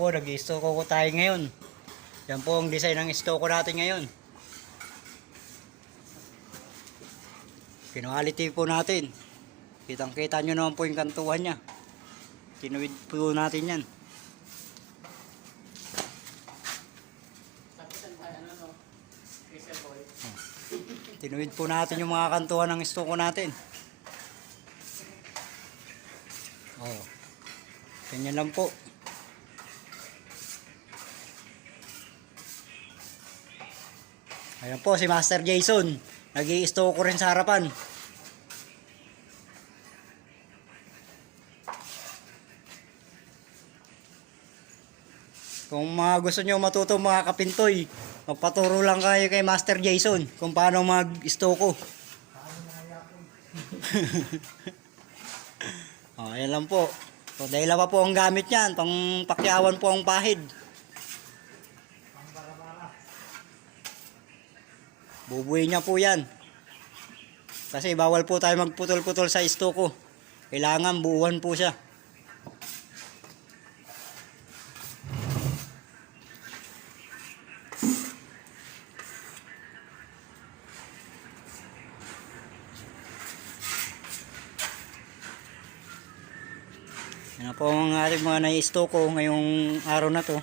po, nag-i-stoko ko tayo ngayon. Yan po ang design ng stoko natin ngayon. Quality po natin. Kitang kita nyo naman po yung kantuhan nya. Tinuwid po natin yan. Tinuwid po natin yung mga kantuhan ng stoko natin. Oh. Ganyan lang po. Ayan po si Master Jason. Nag-i-stoko rin sa harapan. Kung mga gusto nyo matuto mga kapintoy, magpaturo lang kayo kay Master Jason kung paano mag-stoko. Oh, ayan lang po. So, dahil pa po ang gamit niyan, pang pakyawan po ang pahid. Bubuhay niya po yan. Kasi bawal po tayo magputol-putol sa stoko. Kailangan buuhan po siya. Yan na po ang ating mga nai-stoko ngayong araw na to.